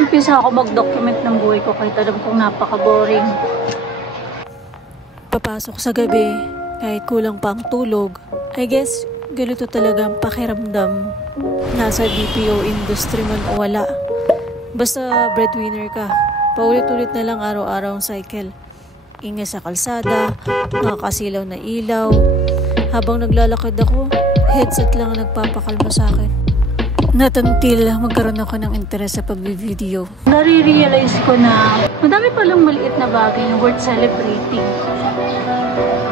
Umpisa ako mag-document ng buhay ko kahit alam kong napaka-boring. Papasok sa gabi, kahit kulang pa ang tulog, I guess ganito talaga ang pakiramdam. Nasa BPO industry man o wala. Basta breadwinner ka, paulit-ulit na lang araw-araw ang cycle. Ingay sa kalsada, mga kasilaw na ilaw. Habang naglalakad ako, headset lang ang nagpapakalma sa akin. Not until magkaroon ako ng interes sa pag-video. Nare-realize ko na madami palang maliit na bagay na worth celebrating.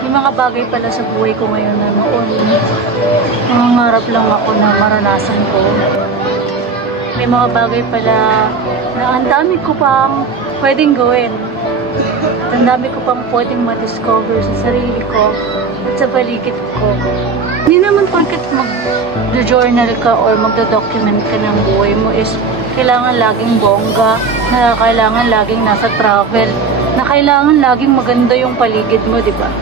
May mga bagay pala sa buhay ko ngayon na noon nangangarap lang ako na maranasan ko. May mga bagay pala na ang dami ko pang pwedeng gawin. Ang dami ko pang pwedeng ma-discover sa sarili ko at sa paligid ko. Hindi naman porket mag-journal ka or magdo-document ka ng buhay mo is kailangan laging bongga, na kailangan laging nasa travel, na kailangan laging maganda yung paligid mo, di ba?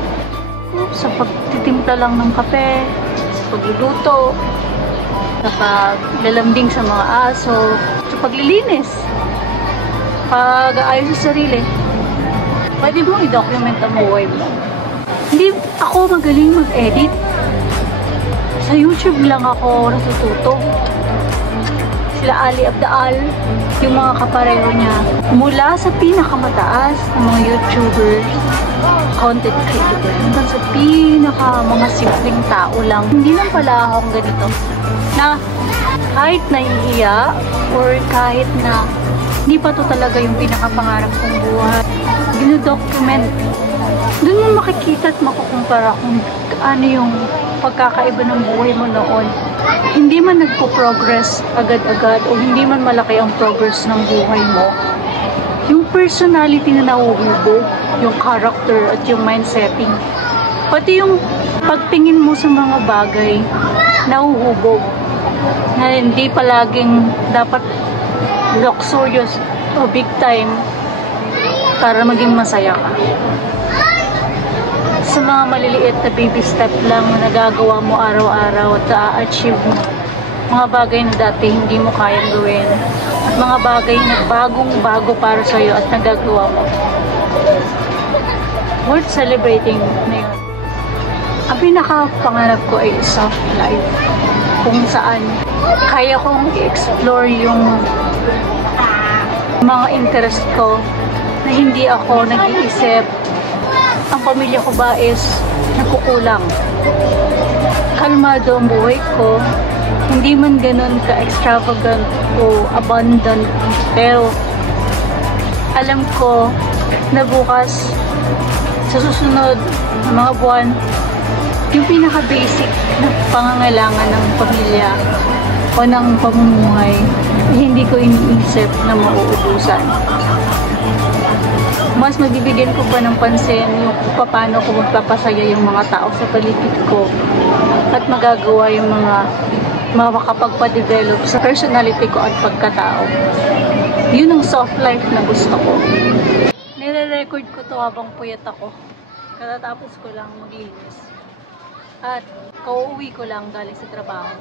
Sa pagtitimpla lang ng kape, sa pagluluto, sa paglalambing sa mga aso, sa paglilinis, pag-aayos sa sarili. Pwede mo i-document ang buhay mo. Hindi ako magaling mag-edit. Sa YouTube lang ako natututo. Sila Ali Abdaal, yung mga kapareho niya. Mula sa pinakamataas ng mga YouTubers, content creator, hanggang sa mga simpleng tao lang. Hindi lang pala akong ganito. Na kahit nahihiya or kahit na hindi pa to talaga yung pinakapangarap kong buhay, dino-document. Doon mo makikita at makukumpara kung ano yung pagkakaiba ng buhay mo noon. Hindi man nagpo-progress agad-agad o hindi man malaki ang progress ng buhay mo, yung personality na nahuhubog, yung character at yung mindsetting, pati yung pagtingin mo sa mga bagay nahuhubog, na hindi palaging dapat luxurious o big time para maging masaya ka. Sa mga maliliit na baby step lang na nagagawa mo araw-araw at na-achieve mo mga bagay na dati hindi mo kayang gawin at mga bagay na bagong-bago para sa'yo at nagagawa mo. Worth celebrating na yun. Ang pinaka-pangarap ko ay soft life, kung saan kaya kong i-explore yung mga interest ko na hindi ako nag-iisip ang pamilya ko ba is nagkukulang. Kalmado ang buhay ko, hindi man ganun ka-extravagant o abundant, pero alam ko na bukas sa susunod na mga buwan, yung pinaka-basic na pangangailangan ng pamilya o ng pamumuhay, hindi ko iniisip na mauubusan. Mas mabibigyan ko pa ng pansin yung paano ko magpapasaya yung mga tao sa paligid ko at magagawa yung mga makakapagpa-develop sa personality ko at pagkatao. Yun ang soft life na gusto ko. Nire-record ko to habang puyat ako. Katatapos ko lang maglinis. At kauuwi ko lang galing sa trabaho.